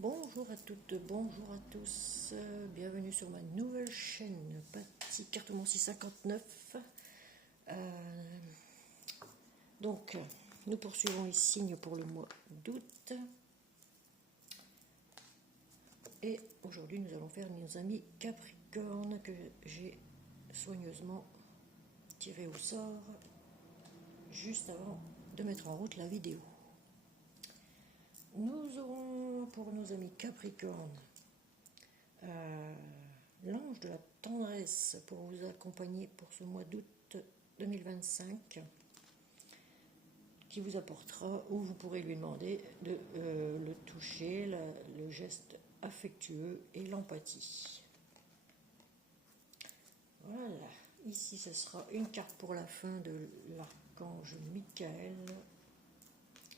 Bonjour à toutes, bonjour à tous, bienvenue sur ma nouvelle chaîne, Patty Cartomancie 59. Donc, nous poursuivons les signes pour le mois d'août. Et aujourd'hui, nous allons faire nos amis Capricorne que j'ai soigneusement tiré au sort juste avant de mettre en route la vidéo. Nous aurons pour nos amis Capricorne l'ange de la tendresse pour vous accompagner pour ce mois d'août 2025 qui vous apportera, ou vous pourrez lui demander de le toucher, le geste affectueux et l'empathie. Voilà, ici ce sera une carte pour la fin de l'archange Michael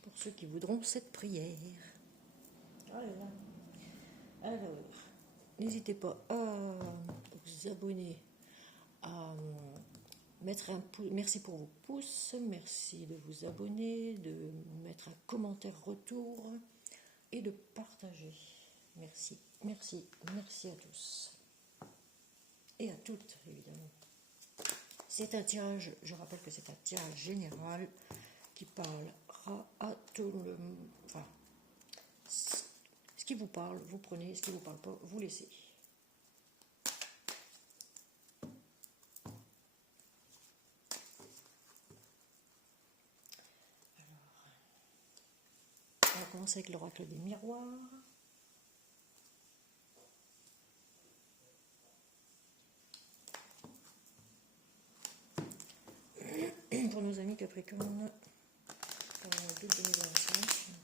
pour ceux qui voudront cette prière. Voilà. Alors, n'hésitez pas à vous abonner, à mettre un pouce, merci pour vos pouces, merci de vous abonner, de mettre un commentaire retour et de partager. Merci, merci, merci à tous. Et à toutes, évidemment. C'est un tirage, je rappelle que c'est un tirage général qui parlera à tout le monde. Enfin, ce qui vous parle, vous prenez, ce qui ne vous parle pas, vous laissez. On va commencer avec l'oracle des miroirs. Pour nos amis Capricorne, pour le mois d'août 2025,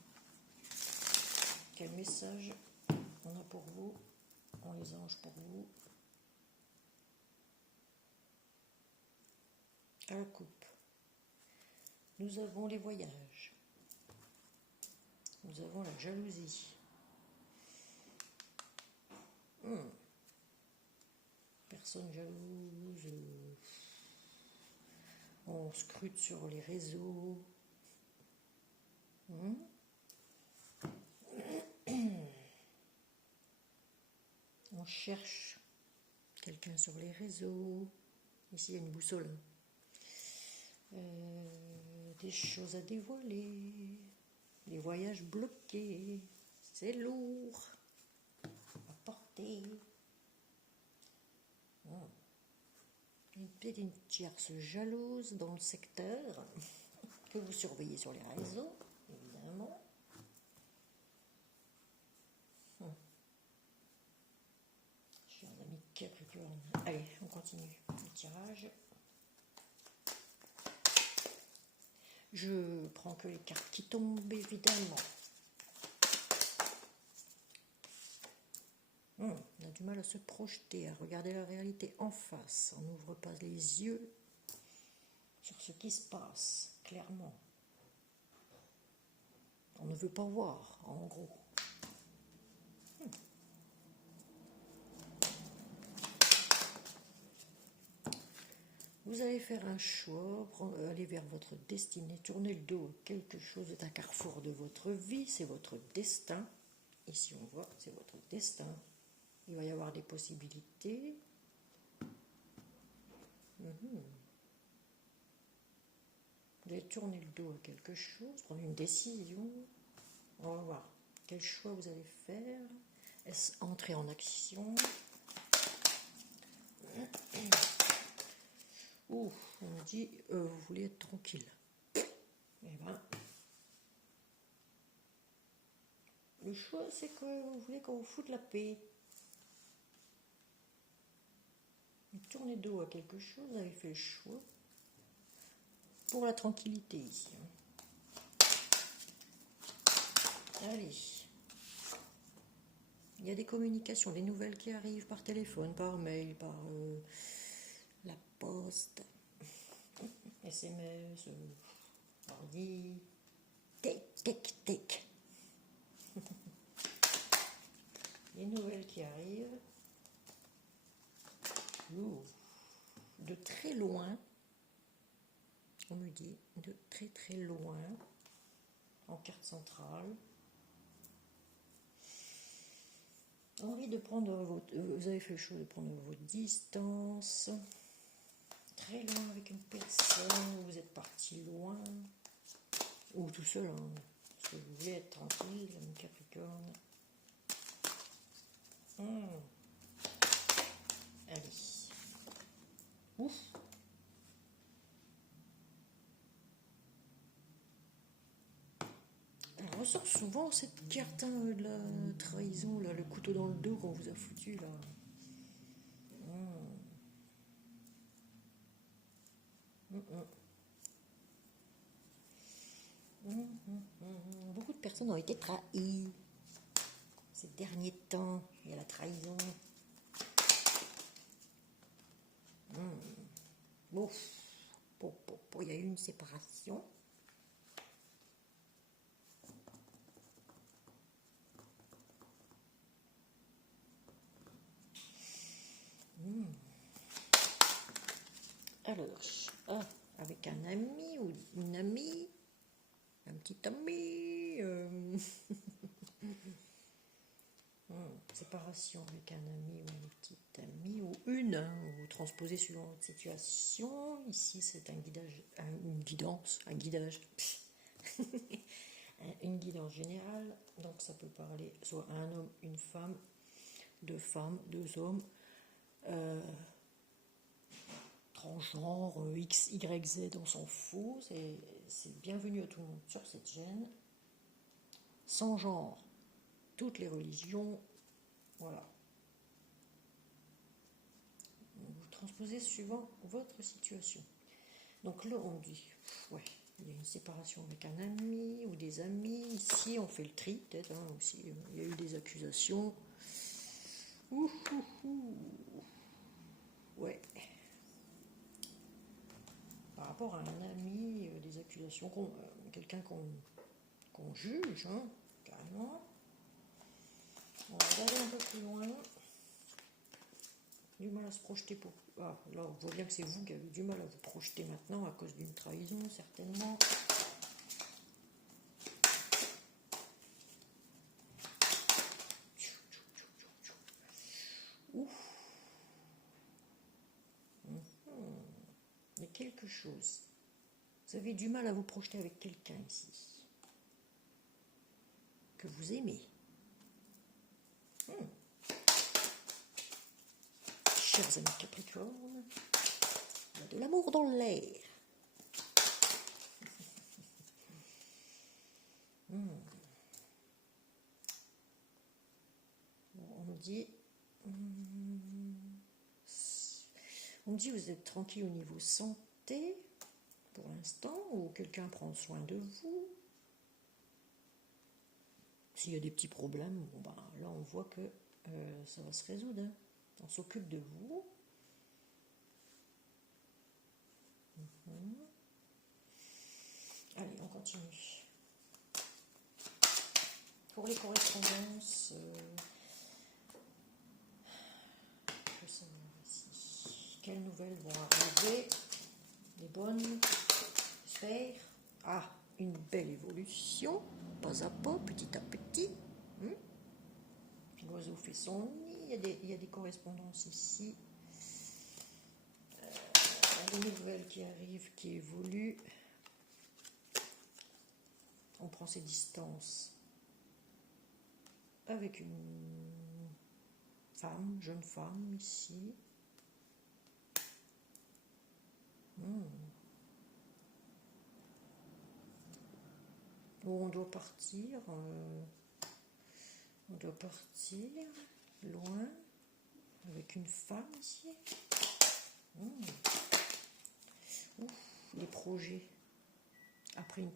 quel message on a pour vous, on les anges pour vous. À la coupe, nous avons les voyages, nous avons la jalousie. Personne jalouse, on scrute sur les réseaux. On cherche quelqu'un sur les réseaux. Ici, il y a une boussole. Des choses à dévoiler. Les voyages bloqués. C'est lourd à porter. Peut-être une tierce jalouse dans le secteur que vous surveillez sur les réseaux, évidemment. Chers amis Capricorne. Allez, on continue le tirage. Je prends que les cartes qui tombent, évidemment. On a du mal à se projeter, à regarder la réalité en face. On n'ouvre pas les yeux sur ce qui se passe, clairement. On ne veut pas voir, en gros. Vous allez faire un choix, aller vers votre destinée, tourner le dos à quelque chose, est un carrefour de votre vie, c'est votre destin. Ici on voit, c'est votre destin. Il va y avoir des possibilités. Vous allez tourner le dos à quelque chose, prendre une décision. On va voir quel choix vous allez faire. Est-ce entrer en action? Ouh, on me dit, vous voulez être tranquille. Eh bien, le choix, c'est que vous voulez qu'on vous foute la paix. Tournez le dos à quelque chose, vous avez fait le choix pour la tranquillité ici. Allez. Il y a des communications, des nouvelles qui arrivent par téléphone, par mail, par la poste, SMS, ordi, tic. Les nouvelles qui arrivent. De très loin, on me dit, de très loin, en carte centrale. Envie de prendre votre... vous avez fait le choix de prendre votre distance. Très loin avec une personne, vous êtes parti loin. Ou tout seul, hein, parce que vous voulez être tranquille, un Capricorne. Allez. Ouf. On ressort souvent cette carte de la trahison, là, le couteau dans le dos qu'on vous a foutu là. Beaucoup de personnes ont été trahies ces derniers temps. Il y a la trahison. Bon, il y a eu une séparation. Alors, avec un ami ou une amie, un petit ami, séparation avec un ami ou une petite amie ou une, vous transposez suivant votre situation. Ici, c'est un guidage, une guidance, un guidage, une guidance générale. Donc, ça peut parler soit à un homme, une femme, deux femmes, deux hommes. Transgenre, X, Y, Z, on s'en fout, c'est bienvenu à tout le monde sur cette chaîne. Sans genre, toutes les religions, voilà. Vous transposez suivant votre situation. Donc là, on dit, ouais, il y a une séparation avec un ami ou des amis. Ici, on fait le tri, peut-être, hein, aussi. Il y a eu des accusations. Ouais. Par rapport à un ami, des accusations, quelqu'un qu'on juge, hein, carrément. On va aller un peu plus loin. Du mal à se projeter pour... Ah, là, on voit bien que c'est vous qui avez du mal à vous projeter maintenant à cause d'une trahison, certainement. Ouf. Il y a quelque chose. Vous avez du mal à vous projeter avec quelqu'un ici. Que vous aimez. Chers amis Capricorne, il y a de l'amour dans l'air. On me dit... On me dit vous êtes tranquille au niveau santé, pour l'instant, ou quelqu'un prend soin de vous. S'il y a des petits problèmes, bon ben, là on voit que ça va se résoudre. Hein. On s'occupe de vous. Allez, on continue. Pour les correspondances, je sais ici. Quelles nouvelles vont arriver? Les bonnes, j'espère. Ah, une belle évolution, pas à pas, petit à petit. L'oiseau fait son nid, il y a des correspondances ici. Des nouvelles qui arrivent, qui évoluent. On prend ses distances avec une femme, jeune femme ici. Où on doit partir. On doit partir loin avec une femme ici. Ouf, les projets. Après une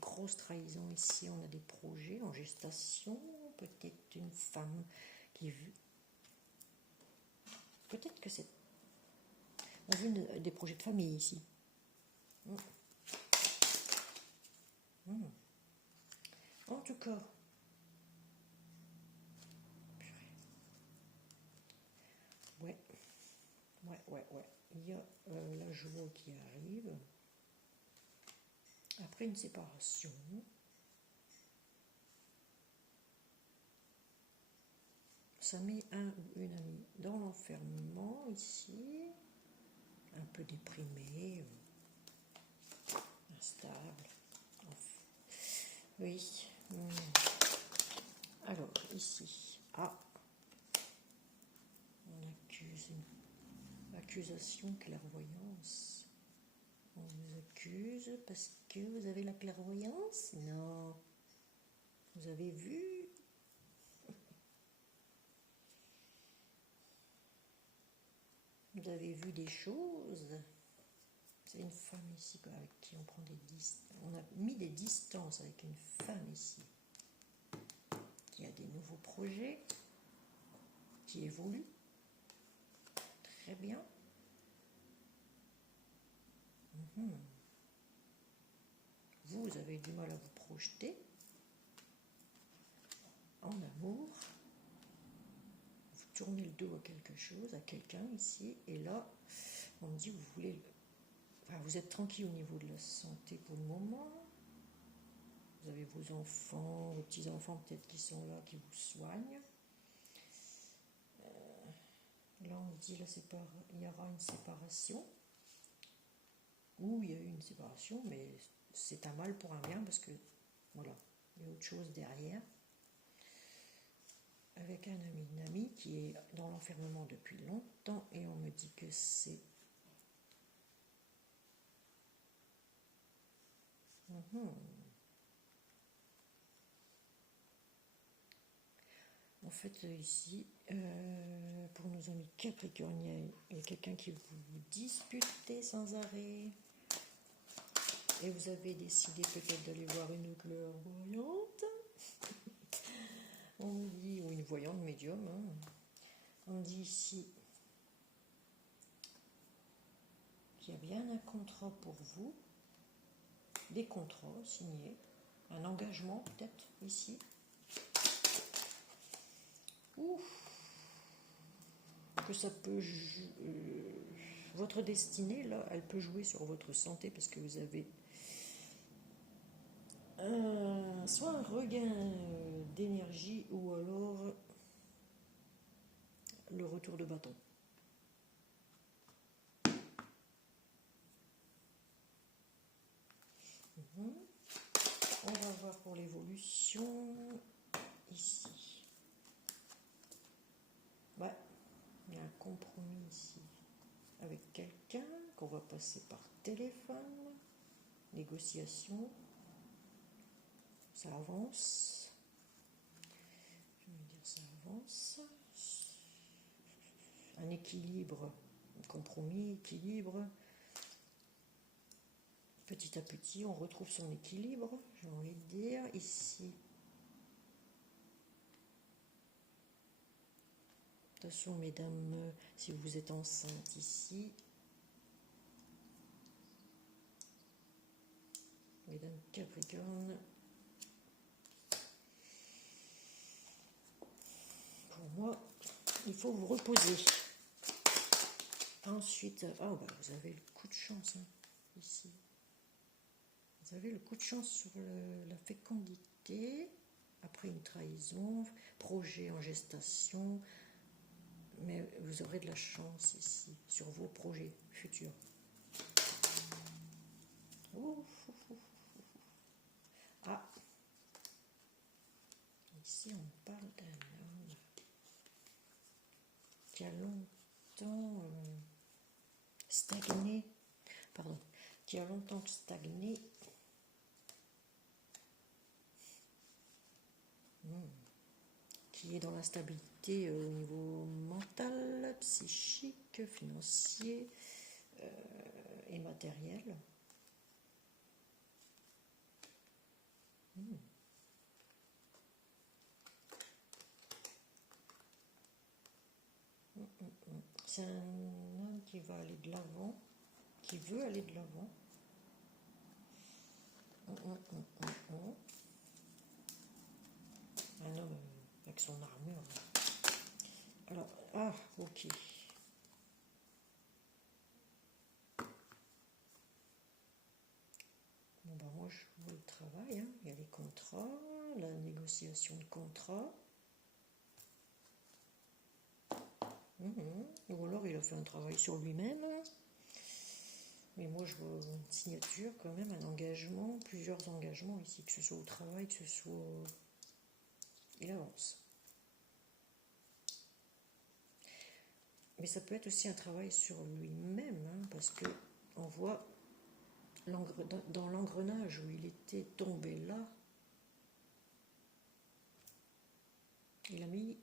grosse trahison ici, on a des projets en gestation. Peut-être une femme qui veut. Peut-être que c'est. On veut des projets de famille ici. En tout cas. Ouais. Il y a la joie qui arrive. Après une séparation. ça met un ou une amie dans l'enfermement ici, un peu déprimé, instable. Oui. Alors, ici, on accuse une accusation, clairvoyance. On vous accuse parce que vous avez la clairvoyance? Non. Vous avez vu? Vous avez vu des choses? C'est une femme ici avec qui on prend des distances. On a mis des distances avec une femme ici qui a des nouveaux projets, qui évolue. Très bien. Vous avez du mal à vous projeter en amour. Vous tournez le dos à quelque chose, à quelqu'un ici, et là, on me dit vous voulez... Enfin, vous êtes tranquille au niveau de la santé pour le moment. Vous avez vos enfants, vos petits-enfants peut-être qui sont là, qui vous soignent. Là, on me dit il y aura une séparation. Ou il y a eu une séparation, mais c'est un mal pour un bien parce que, voilà, il y a autre chose derrière. Avec un ami, une amie qui est dans l'enfermement depuis longtemps et on me dit que c'est... En fait, ici, pour nos amis capricorniens, il y a quelqu'un qui vous disputez sans arrêt. Et vous avez décidé peut-être d'aller voir une clairvoyante. On me dit, ou une voyante médium. On dit ici qu'il y a bien un contrat pour vous. Des contrats signés. Un engagement peut-être ici. Que ça peut votre destinée là, elle peut jouer sur votre santé parce que vous avez soit un regain d'énergie ou alors le retour de bâton. On va voir pour l'évolution ici. Ouais, il y a un compromis ici avec quelqu'un qu'on va passer par téléphone, négociation, ça avance. Je vais dire ça avance. Un équilibre, un compromis, équilibre. Petit à petit, on retrouve son équilibre, j'ai envie de dire, ici. Attention, mesdames, si vous êtes enceinte ici, mesdames Capricorne, pour moi, il faut vous reposer. Ensuite, vous avez le coup de chance ici. Vous avez le coup de chance sur la fécondité, après une trahison, projet en gestation, mais vous aurez de la chance ici, sur vos projets futurs. Ici on parle d'un homme qui a longtemps stagné, qui est dans l'instabilité au niveau mental, psychique, financier et matériel. C'est un homme qui va aller de l'avant, qui veut aller de l'avant. Un homme avec son armure. Alors, ok. Bon, moi je vois le travail, il y a les contrats, la négociation de contrats. Ou alors il a fait un travail sur lui-même. Mais moi je vois une signature quand même, un engagement, plusieurs engagements ici, que ce soit au travail, que ce soit... Il avance. Mais ça peut être aussi un travail sur lui-même, hein, parce que on voit dans l'engrenage où il était tombé là, il a mis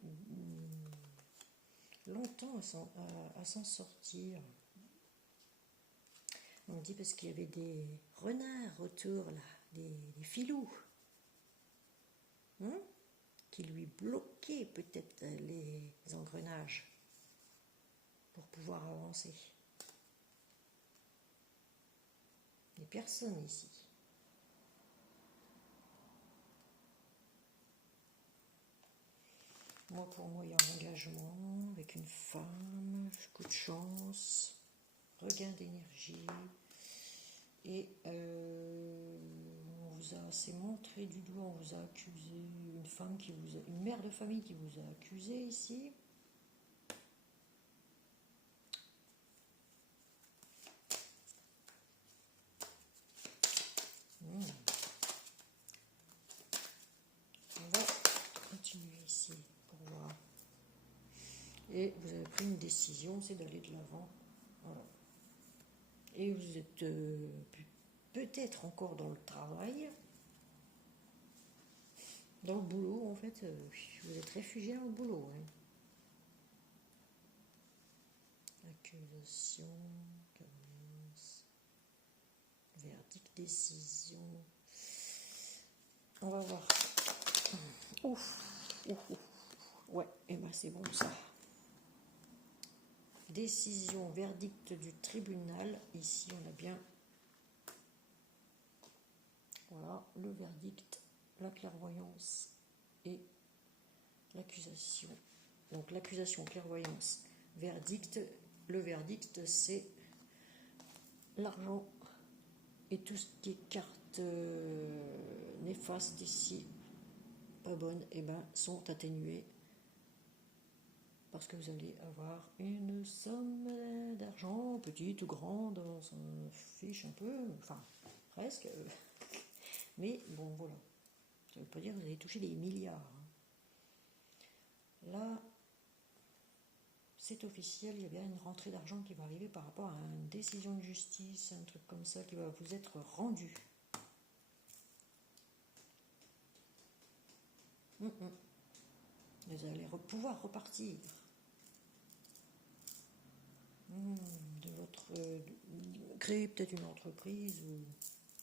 longtemps à s'en sortir. On me dit parce qu'il y avait des renards autour là, des filous, hein, qui lui bloquaient peut-être les engrenages pour pouvoir avancer. Il n'y a personne ici. Moi, pour moi, il y a un engagement avec une femme, coup de chance, regain d'énergie. Et on vous a assez montré du doigt, on vous a accusé, une mère de famille qui vous a accusé ici. On va continuer ici pour voir. Et vous avez pris une décision, c'est d'aller de l'avant. Voilà. Et vous êtes peut-être encore dans le travail, dans le boulot en fait. Vous êtes réfugié dans le boulot. Hein. Accusation, commence, verdict, décision. On va voir. Ouf. Ouais, et ben c'est bon ça. Décision, verdict du tribunal. Ici, on a bien, voilà, le verdict, la clairvoyance et l'accusation. Donc l'accusation, clairvoyance, verdict. Le verdict, c'est l'argent et tout ce qui est carte néfaste ici, pas bonne, et ben sont atténuées. Parce que vous allez avoir une somme d'argent, petite ou grande, on s'en fiche un peu, enfin presque. Mais bon, voilà. Ça ne veut pas dire que vous allez toucher des milliards. Là, c'est officiel, il y a bien une rentrée d'argent qui va arriver par rapport à une décision de justice, un truc comme ça qui va vous être rendu. Vous allez pouvoir repartir. De votre créer peut-être une entreprise ou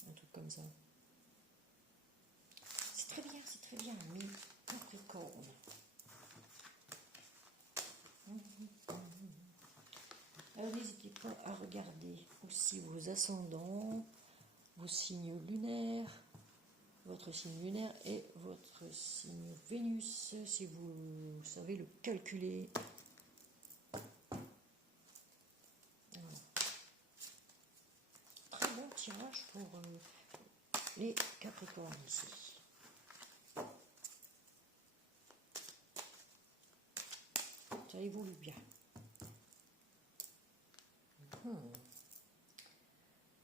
un truc comme ça. C'est très bien, mais Capricorne. Alors n'hésitez pas à regarder aussi vos ascendants, vos signes lunaires, votre signe lunaire et votre signe Vénus, si vous savez le calculer. Très bon tirage pour les Capricornes ici. Ça évolue bien.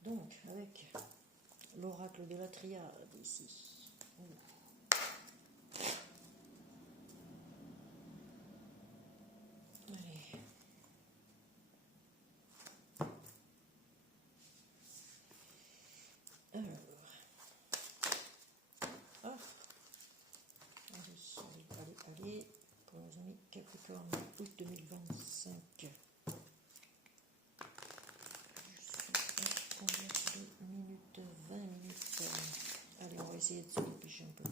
Donc, avec l'oracle de la triade ici. Allez. Alors. Ah. Allez. Pour nos amis Capricorne, août 2025. Combien de minutes? 20 minutes. Allez, on va essayer de se dépêcher un peu.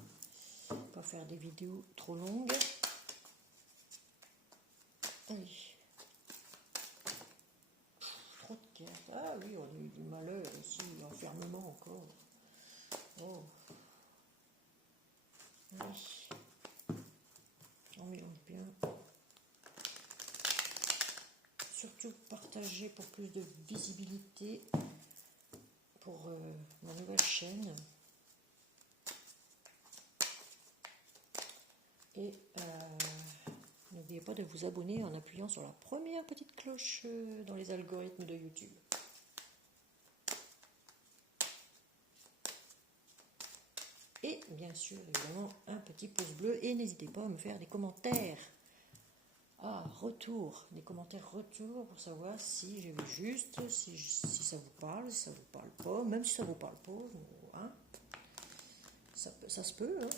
Pas faire des vidéos trop longues. Allez. Trop de cartes. Ah oui, on a eu du malheur ici, enfermement encore. Oh. Allez. On mélange bien. Surtout partager pour plus de visibilité pour ma nouvelle chaîne. Et ne N'oubliez pas de vous abonner en appuyant sur la première petite cloche dans les algorithmes de YouTube. Et bien sûr, évidemment, un petit pouce bleu. Et n'hésitez pas à me faire des commentaires. Des commentaires retour pour savoir si j'ai vu juste, si ça vous parle, si ça vous parle pas. Même si ça vous parle pas, hein, ça se peut. Hein.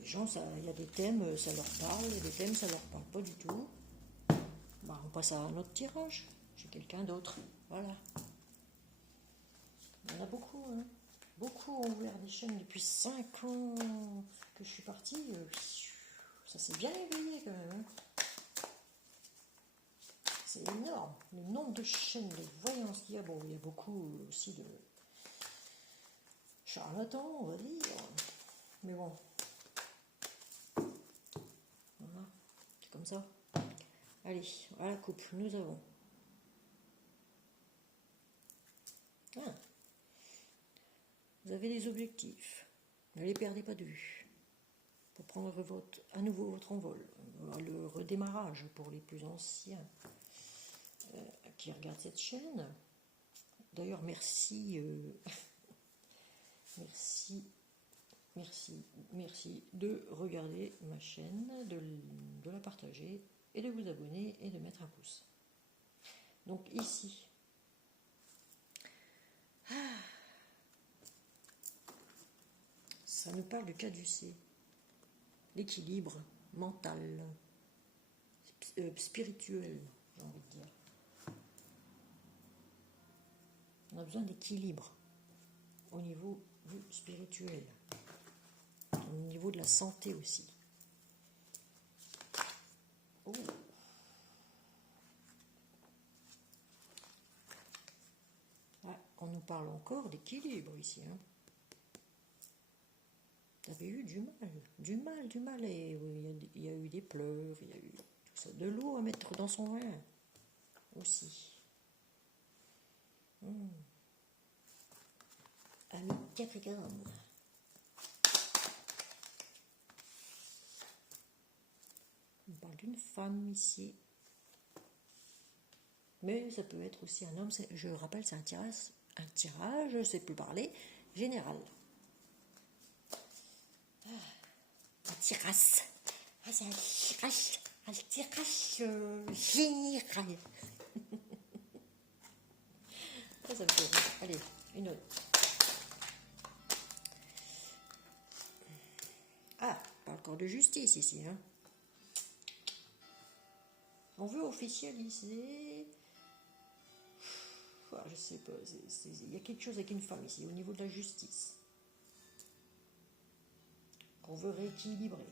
Les gens, il y a des thèmes, ça leur parle, il y a des thèmes, ça leur parle pas du tout. Bah, on passe à un autre tirage, chez quelqu'un d'autre. Voilà. Il y en a beaucoup, hein. Beaucoup ont ouvert des chaînes depuis 5 ans que je suis partie. Ça s'est bien éveillé quand même. Hein. C'est énorme. Le nombre de chaînes de voyance qu'il y a. Bon, il y a beaucoup aussi de charlatans, on va dire. Mais bon. Voilà. C'est comme ça. Allez, à la coupe, nous avons. Vous avez des objectifs. Ne les perdez pas de vue. Pour prendre à nouveau votre envol. Le redémarrage pour les plus anciens qui regardent cette chaîne. D'ailleurs, merci, merci de regarder ma chaîne, de la partager et de vous abonner et de mettre un pouce. Donc ici, ça nous parle du caducée, l'équilibre mental, spirituel, j'ai envie de dire. On a besoin d'équilibre au niveau spirituel, au niveau de la santé aussi. Oh. Ah, on nous parle encore d'équilibre ici. Hein. Vous avez eu du mal. Et il y a eu des pleurs, il y a eu tout ça. De l'eau à mettre dans son vin aussi. Ami Capricorne. On parle d'une femme ici. Mais ça peut être aussi un homme. Je rappelle, c'est un tirage, je ne sais plus parler, général. Un tirage. C'est un tirage général. Ça me fait rire. Allez, une autre. Pas encore de justice ici. Hein. On veut officialiser. Je sais pas. Il y a quelque chose avec une femme ici, au niveau de la justice. Qu'on veut rééquilibrer.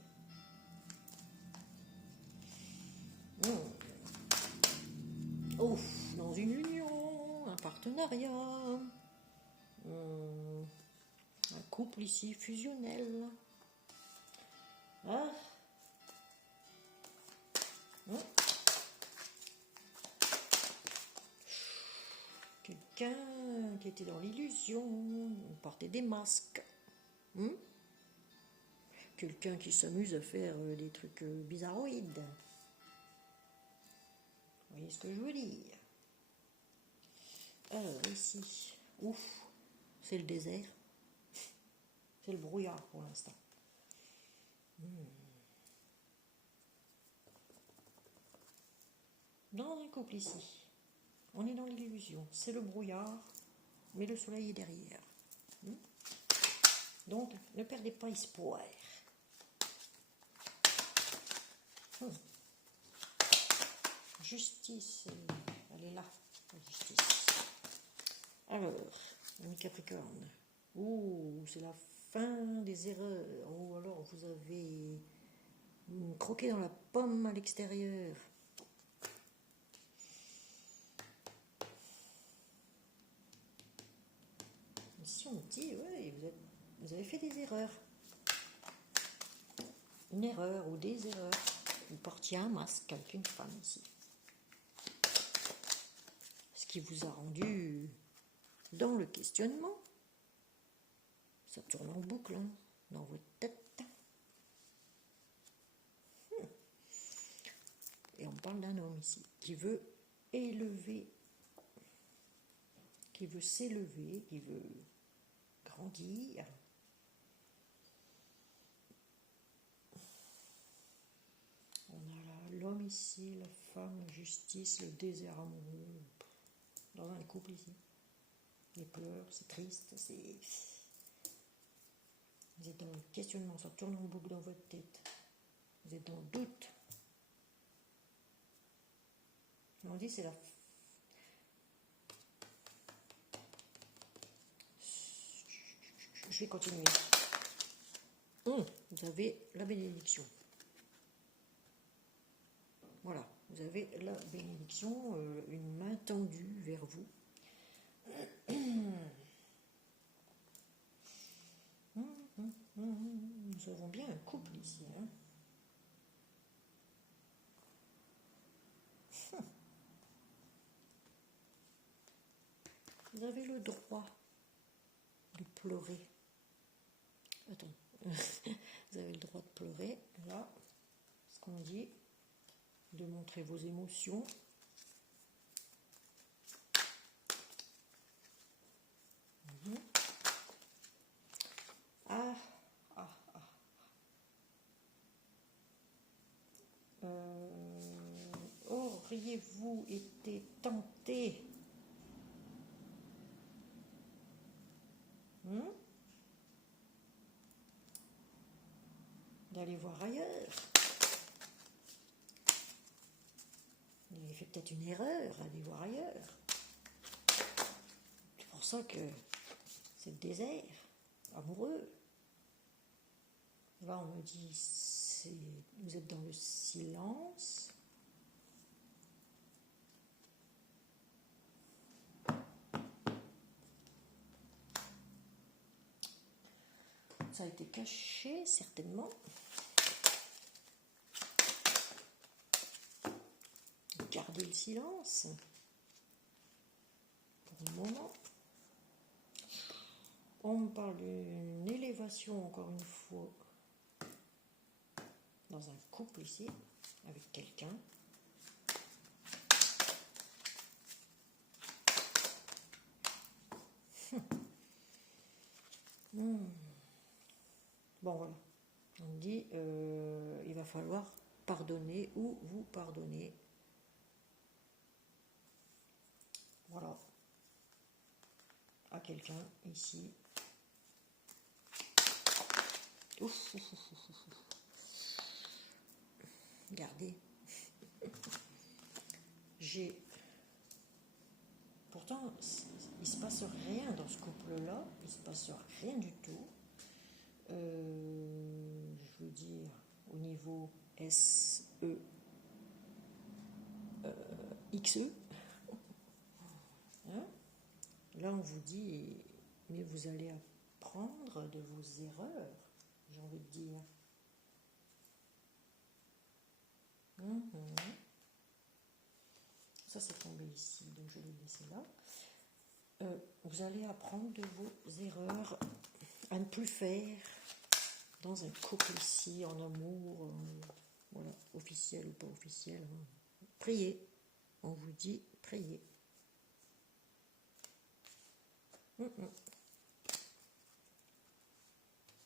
Oh, dans une union, un partenariat, un couple ici fusionnel. Quelqu'un qui était dans l'illusion, portait des masques. Quelqu'un qui s'amuse à faire des trucs bizarroïdes. Vous voyez ce que je veux dire? Alors ici, c'est le désert. C'est le brouillard pour l'instant. Dans un couple ici, on est dans l'illusion. C'est le brouillard, mais le soleil est derrière. Donc, ne perdez pas espoir. Justice, elle est là, la justice. Alors, ami Capricorne, c'est la fin des erreurs. Alors vous avez croqué dans la pomme à l'extérieur. Ici on dit, ouais, vous avez fait des erreurs. Une erreur ou des erreurs. Vous portiez un masque avec une femme ici. Ce qui vous a rendu dans le questionnement. Ça tourne en boucle hein, dans votre tête. parle d'un homme ici, qui veut élever, qui veut s'élever, qui veut grandir. On a l'homme ici, la femme, la justice, le désert amoureux, dans un couple ici. Les pleurs, c'est triste, c'est... Vous êtes dans le questionnement, ça tourne en boucle dans votre tête. Vous êtes dans le doute. On dit c'est la... Je vais continuer. Vous avez la bénédiction. Voilà, vous avez la bénédiction, une main tendue vers vous. Nous avons bien un couple ici. Hein. Vous avez le droit de pleurer. Attends, vous avez le droit de pleurer. Là, ce qu'on dit, de montrer vos émotions. Auriez-vous été tenté d'aller voir ailleurs? Vous avez fait peut-être une erreur, aller voir ailleurs. C'est pour ça que c'est le désert amoureux. Là, on me dit, vous êtes dans le silence. Ça a été caché, certainement. Gardez le silence pour le moment. On me parle d'une élévation, encore une fois, dans un couple ici, avec quelqu'un. Bon, voilà. On me dit, il va falloir pardonner ou vous pardonner. Voilà. À quelqu'un ici. Ouf. Regardez. Pourtant, il se passe rien dans ce couple-là. Il se passe rien du tout. Je veux dire, au niveau SE, XE. Hein? Là, on vous dit, mais vous allez apprendre de vos erreurs, j'ai envie de dire. Ça, c'est tombé ici, donc je vais le laisser là. Vous allez apprendre de vos erreurs à ne plus faire dans un couple ici, en amour, voilà, officiel ou pas officiel. Hein. Priez, on vous dit priez.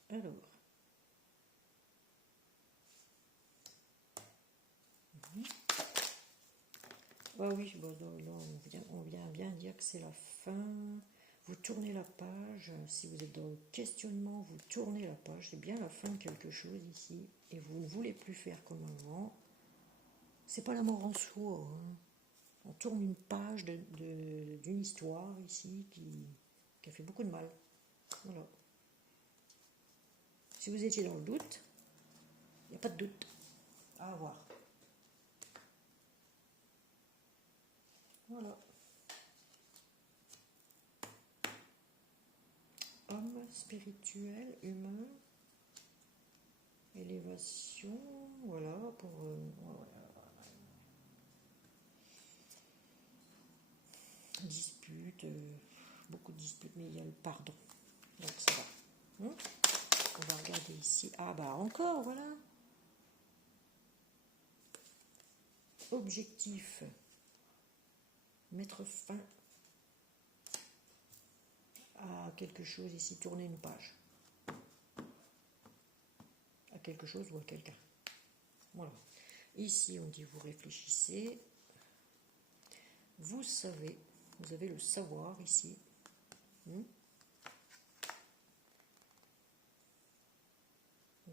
Alors. Ah oui, bon, là, on vient bien dire que c'est la fin. Vous tournez la page. Si vous êtes dans le questionnement, vous tournez la page. C'est bien la fin de quelque chose ici. Et vous ne voulez plus faire comme avant. C'est pas la mort en soi. Hein. On tourne une page d'une histoire ici qui a fait beaucoup de mal. Voilà. Si vous étiez dans le doute, il n'y a pas de doute à avoir. Voilà. Homme spirituel, humain, élévation, voilà, pour... dispute, beaucoup de disputes, mais il y a le pardon. Donc ça va. On va regarder ici. Ah bah encore, voilà. Objectif, mettre fin à quelque chose ici, tourner une page. À quelque chose ou à quelqu'un. Voilà. Ici, on dit vous réfléchissez. Vous savez, vous avez le savoir ici. Vous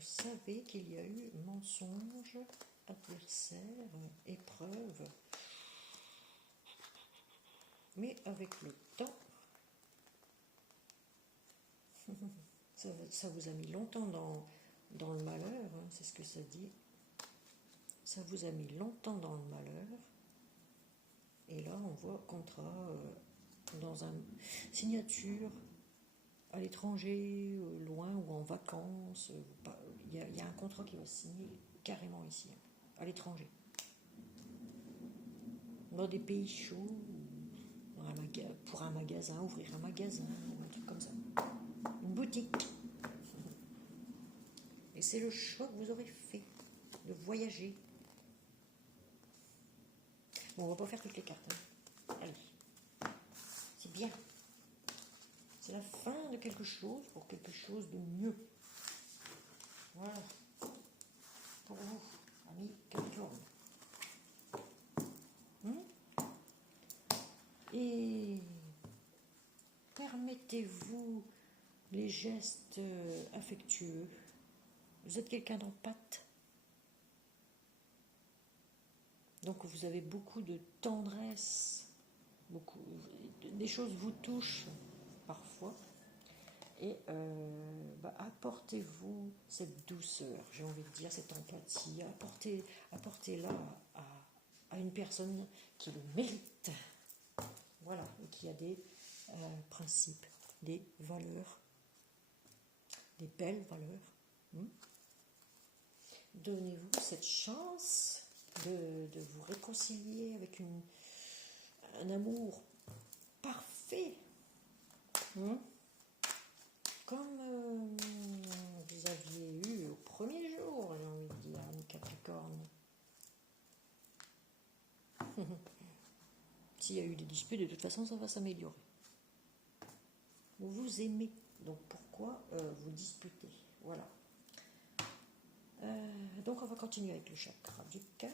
savez qu'il y a eu mensonge, adversaire, épreuve. Mais avec le temps, ça vous a mis longtemps dans le malheur, hein, c'est ce que ça dit. Ça vous a mis longtemps dans le malheur. Et là, on voit contrat dans une signature à l'étranger, loin ou en vacances. Il y a un contrat qui va se signer carrément ici, hein, à l'étranger. Dans des pays chauds, pour un magasin, ouvrir un magasin, ou un truc comme ça. Une boutique. Et c'est le choix que vous aurez fait de voyager. Bon, on va pas faire toutes les cartes. Hein. Allez. C'est bien. C'est la fin de quelque chose pour quelque chose de mieux. Voilà. Pour vous, amis Capricorne. Et permettez-vous les gestes affectueux. Vous êtes quelqu'un d'empathique. Donc vous avez beaucoup de tendresse, des choses vous touchent parfois, et apportez-vous cette douceur, j'ai envie de dire, cette empathie, apportez-la à une personne qui le mérite, voilà, et qui a des principes, des valeurs, des belles valeurs. Donnez-vous cette chance de vous réconcilier avec un amour parfait, comme vous aviez eu au premier jour, j'ai envie de dire, ami Capricorne. S'il y a eu des disputes, de toute façon, ça va s'améliorer. Vous vous aimez, donc pourquoi vous disputez? Voilà. Donc on va continuer avec le chakra du cœur.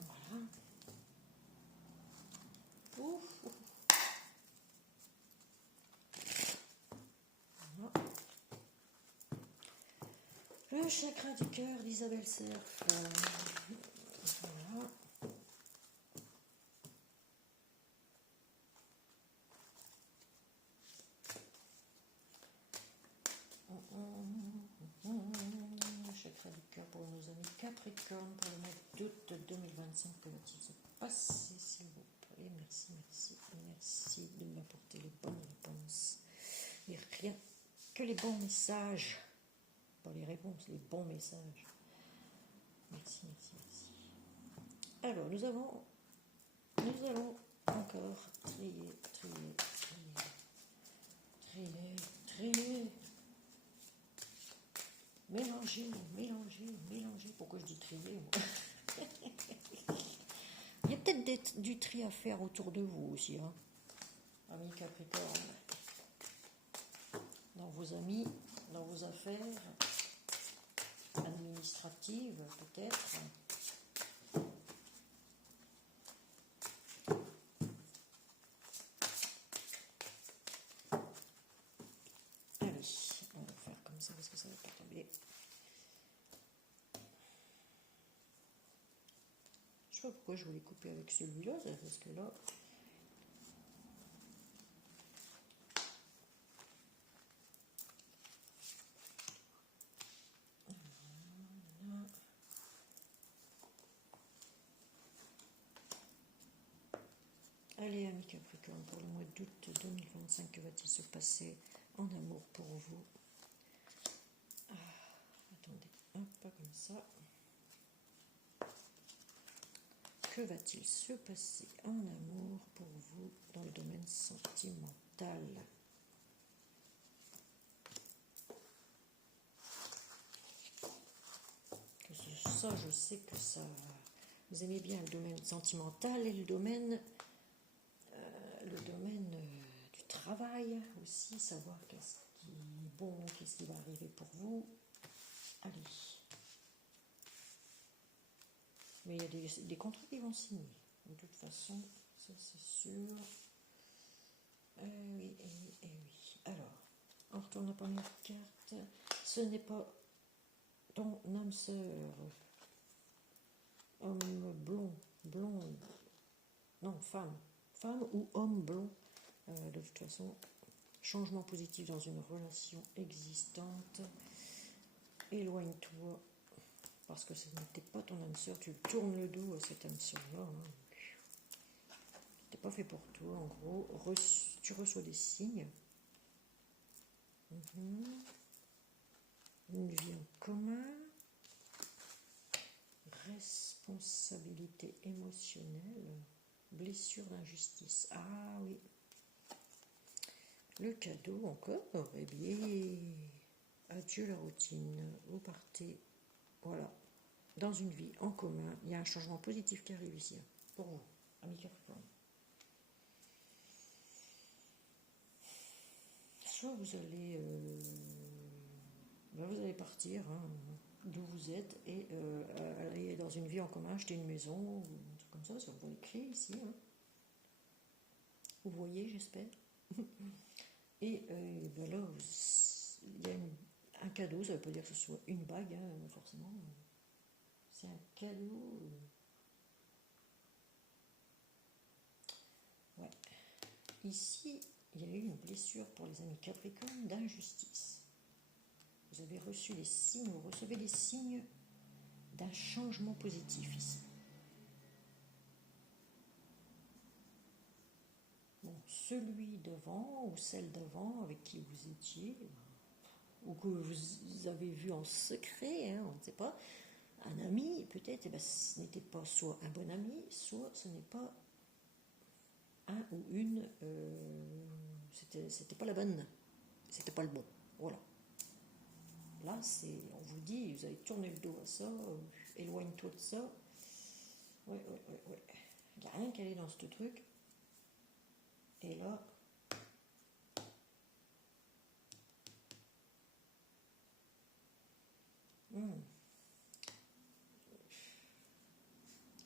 Voilà. Ouf. Voilà. Le chakra du cœur d'Isabelle Cerf. Voilà. Le chakra du cœur pour nos amis Capricorne pour le mois d'août 2025. Que va-t-il se passer, s'il vous plaît? Merci, merci, merci de m'apporter les bonnes réponses. Et rien que les bons messages. Pas les réponses, les bons messages. Merci, merci, merci. Alors, nous allons encore trier. Mélanger. Pourquoi je dis trier, moi? Il y a peut-être du tri à faire autour de vous aussi, hein, amis Capricorne. Dans vos amis, dans vos affaires administratives, peut-être. Allez, on va faire comme ça parce que ça ne va pas tomber. Je sais pas pourquoi je voulais couper avec celui-là, parce que là... Allez, amis Capricorne, pour le mois d'août 2025, que va-t-il se passer en amour pour vous? Attendez, pas comme ça. Que va-t-il se passer en amour pour vous dans le domaine sentimental? ça, je sais que ça... Vous aimez bien le domaine sentimental et le domaine du travail aussi, savoir qu'est-ce qui est bon, qu'est-ce qui va arriver pour vous. Allez. Mais il y a des contrats qui vont signer. De toute façon, ça c'est sûr. Oui, oui. Alors, on retourne la première carte. Ce n'est pas ton âme sœur. Homme blond. Non, femme. Femme ou homme blond. De toute façon, changement positif dans une relation existante. Éloigne-toi. Parce que ce n'était pas ton âme sœur. Tu tournes le dos à cette âme sœur-là. Hein. C'était pas fait pour toi, en gros. Tu reçois des signes. Une vie en commun. Responsabilité émotionnelle. Blessure d'injustice. Ah oui. Le cadeau encore. Eh bien, adieu la routine. Vous partez, voilà, dans une vie en commun. Il y a un changement positif qui arrive ici. Pour vous, amis Capricorne. Soit vous allez partir d'où vous êtes et aller dans une vie en commun, acheter une maison ou un truc comme ça, on voit les clés ici. Hein. Vous voyez, j'espère. Et ben là, il y a un cadeau, ça ne veut pas dire que ce soit une bague, hein, forcément. C'est un cadeau. Ouais. Ici, il y a eu une blessure pour les amis Capricorne d'injustice. Vous avez reçu des signes, vous recevez des signes d'un changement positif ici. Bon, celui devant ou celle d'avant avec qui vous étiez, ou que vous avez vu en secret, hein, on ne sait pas, un ami peut-être, ce n'était pas soit un bon ami, soit ce n'est pas un ou une, c'était pas la bonne, c'était pas le bon, voilà. Là, on vous dit, vous avez tourné le dos à ça, éloigne-toi de ça. Ouais. Il n'y a rien qui allait dans ce truc. Et là,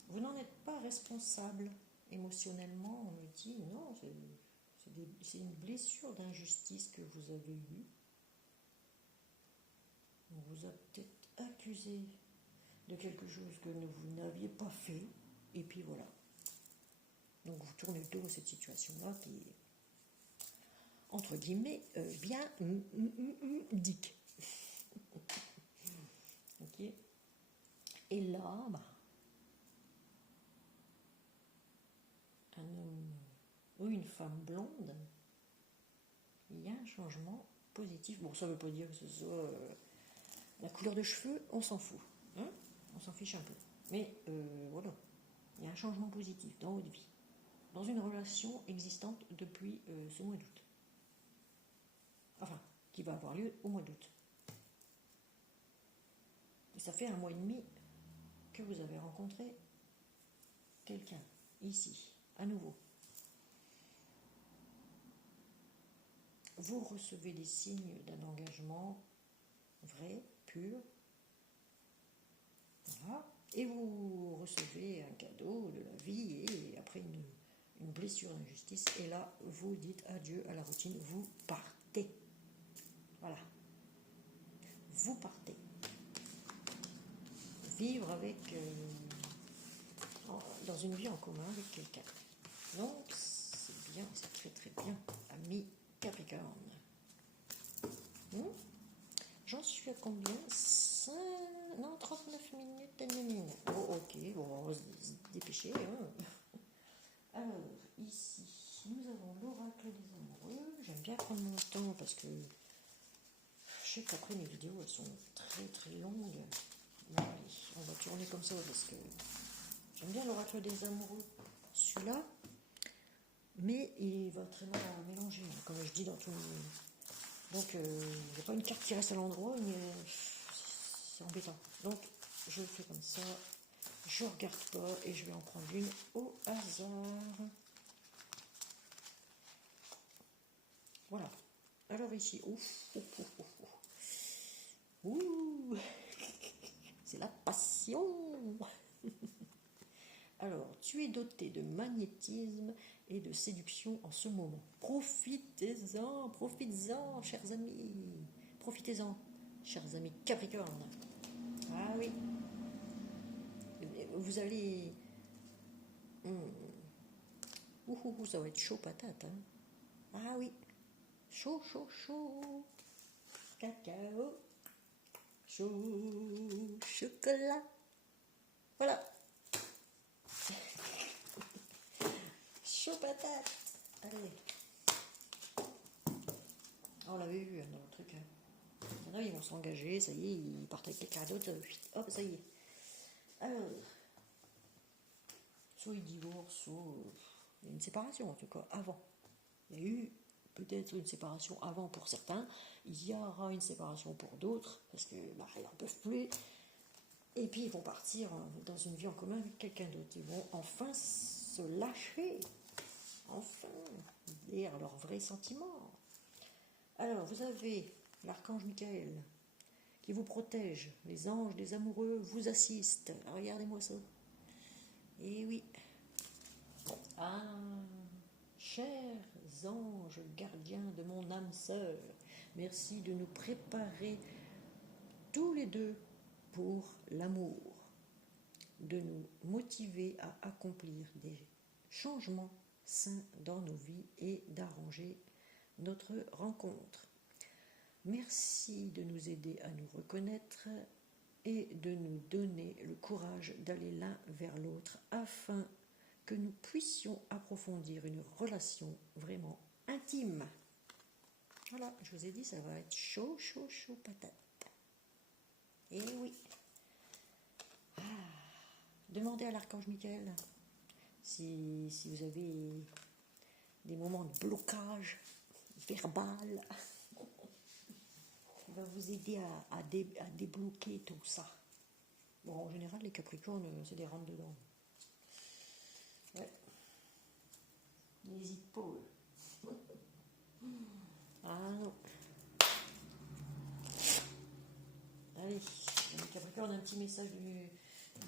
vous n'en êtes pas responsable émotionnellement, on me dit, non, c'est une blessure d'injustice que vous avez eue. On vous a peut-être accusé de quelque chose que vous n'aviez pas fait, et puis voilà. Donc vous tournez le dos à cette situation-là qui est, entre guillemets, bien dick. Ok. Et là, un homme ou une femme blonde, il y a un changement positif. Bon, ça ne veut pas dire que ce soit la couleur de cheveux, on s'en fout. Hein, on s'en fiche un peu. Mais voilà, il y a un changement positif dans votre vie, dans une relation existante depuis ce mois d'août. Enfin, qui va avoir lieu au mois d'août. Et ça fait 1 mois et demi que vous avez rencontré quelqu'un, ici, à nouveau. Vous recevez des signes d'un engagement vrai, pur. Voilà. Et vous recevez un cadeau de la vie et après une blessure d'injustice. Et là, vous dites adieu à la routine, vous partez. Voilà. Vous partez. Vivre avec... dans une vie en commun avec quelqu'un. Donc, c'est bien, c'est très très bien, ami Capricorne. J'en suis à combien? 39 minutes. Oh, ok, bon, on va se dépêcher. Hein. Alors, ici, nous avons l'oracle des amoureux. J'aime bien prendre mon temps parce que je sais qu'après mes vidéos, elles sont très très longues. Bon, allez, on va tourner comme ça parce que j'aime bien l'oracle des amoureux. Celui-là, mais il va très mal mélanger, comme je dis dans tous les... Donc, il n'y a pas une carte qui reste à l'endroit, mais c'est embêtant. Donc, je fais comme ça, je regarde pas et je vais en prendre une au hasard. Voilà. Alors ici, ouf, ouf, ouf, ouf, ouf. Ouh, c'est la passion. Alors, tu es doté de magnétisme et de séduction en ce moment. Profitez-en, profitez-en, chers amis. Profitez-en, chers amis Capricorne. Ah oui. Vous allez... ça va être chaud patate. Hein. Ah oui. Chaud, chaud, chaud. Cacao. Chaud. Chocolat. Voilà. Chaud patate. Allez. On l'avait vu dans le truc. Il y en a, ils vont s'engager, ça y est, ils partent avec quelqu'un d'autre. Hop, ça y est. Alors, soit ils divorcent, soit il y a une séparation en tout cas, avant. Il y a eu peut-être une séparation avant pour certains, il y aura une séparation pour d'autres, parce que ils n'en peuvent plus. Et puis ils vont partir dans une vie en commun avec quelqu'un d'autre. Ils vont enfin se lâcher, enfin, dire leurs vrais sentiments. Alors, vous avez l'archange Michael qui vous protège. Les anges des amoureux vous assistent. Regardez-moi ça. Et oui. Ah, chers anges gardiens de mon âme sœur, merci de nous préparer tous les deux pour l'amour, de nous motiver à accomplir des changements sains dans nos vies et d'arranger notre rencontre. Merci de nous aider à nous reconnaître et de nous donner le courage d'aller l'un vers l'autre afin que nous puissions approfondir une relation vraiment intime. Voilà, je vous ai dit, ça va être chaud, chaud, chaud patate. Et oui. Ah, demandez à l'archange Michael si vous avez des moments de blocage verbal. Il va vous aider à débloquer tout ça. Bon, en général, les Capricornes, c'est des rentre-dedans. Ouais. N'hésite pas. Ah non. Allez, les Capricornes, un petit message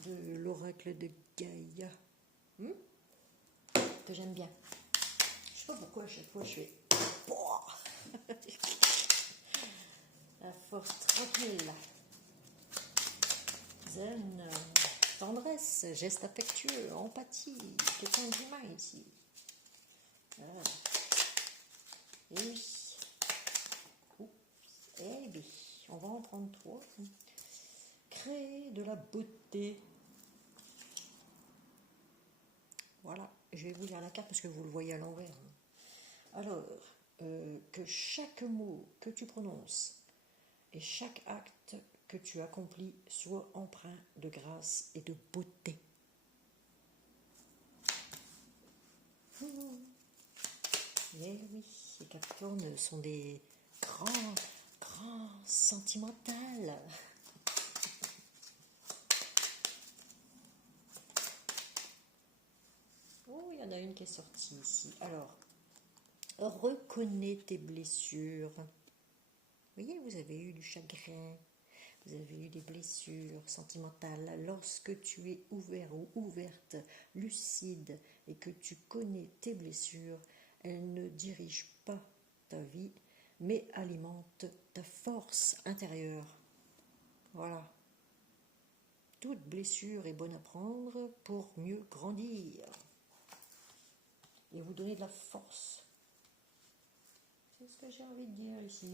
de l'oracle de Gaïa. Que j'aime bien. Je sais pas pourquoi à chaque fois je fais... La force tranquille. Zen, tendresse, geste affectueux, empathie, quelqu'un d'humain ici. Voilà. Et oui. Eh bien, on va en prendre 3. Créer de la beauté. Voilà, je vais vous lire la carte parce que vous le voyez à l'envers. Alors, que chaque mot que tu prononces et chaque acte que tu accomplis soit empreint de grâce et de beauté. Et oui, les Capricornes sont des grands sentimentales. Oh, il y en a une qui est sortie ici. Alors, reconnais tes blessures. Vous voyez, vous avez eu du chagrin, vous avez eu des blessures sentimentales. Lorsque tu es ouvert ou ouverte, lucide, et que tu connais tes blessures, elles ne dirigent pas ta vie, mais alimentent ta force intérieure. Voilà. Toute blessure est bonne à prendre pour mieux grandir et vous donner de la force. C'est ce que j'ai envie de dire ici.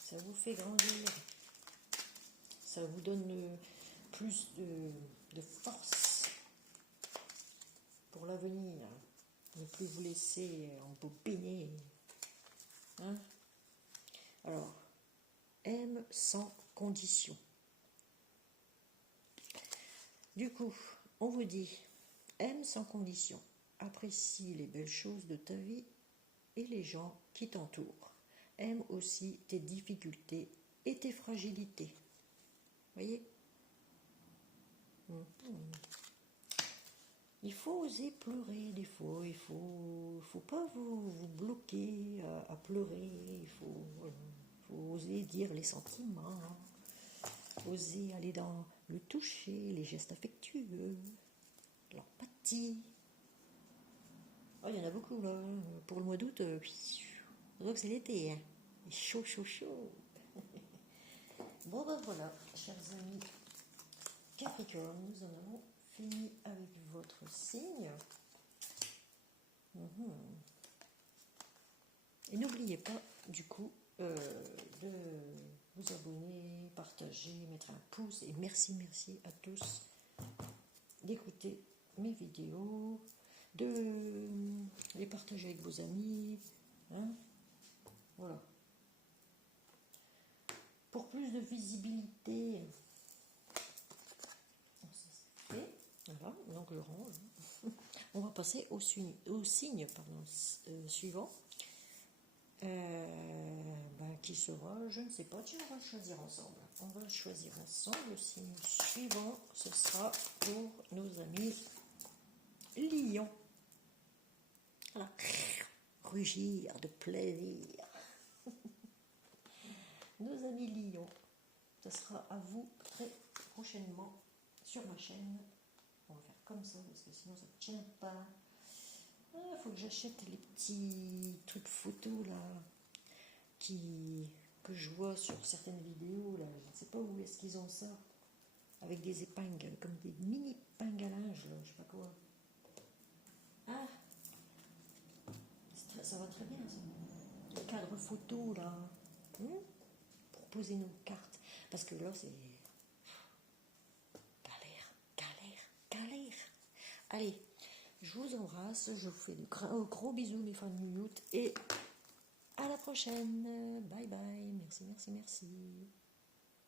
Ça vous fait grandir. Ça vous donne plus de force pour l'avenir. Ne plus vous laisser embobiner. Hein? Alors, aime sans condition. Du coup, on vous dit, aime sans condition. Apprécie les belles choses de ta vie et les gens qui t'entourent. aime aussi tes difficultés et tes fragilités. Voyez? Il faut oser pleurer des fois, il faut pas vous bloquer à pleurer, il faut oser dire les sentiments, oser aller dans le toucher, les gestes affectueux, l'empathie. Oh, il y en a beaucoup là, pour le mois d'août, donc c'est l'été, hein. Chaud, chaud, chaud. Bon ben voilà, chers amis Capricorne, nous en avons fini avec votre signe. Et n'oubliez pas du coup de vous abonner, partager, mettre un pouce et merci à tous d'écouter mes vidéos, de les partager avec vos amis, hein. Voilà. Pour plus de visibilité, voilà, donc le rang. On va passer au signe suivant. Qui sera, je ne sais pas, tiens, on va le choisir ensemble. On va le choisir ensemble. Le signe suivant, ce sera pour nos amis Lion. Voilà. Rugir de plaisir. Nos amis Lion, ce sera à vous très prochainement sur ma chaîne. On va faire comme ça parce que sinon ça ne tient pas. Il faut que j'achète les petits trucs photos là que je vois sur certaines vidéos là. Je ne sais pas où est-ce qu'ils ont ça, avec des épingles, comme des mini épingles à linge là, je sais pas quoi. Ah, ça va très bien ça. Le cadre photo là, pour poser nos cartes, parce que là c'est galère. Allez, je vous embrasse, je vous fais de gros bisous mes fans de New Youth et à la prochaine. Bye bye, merci.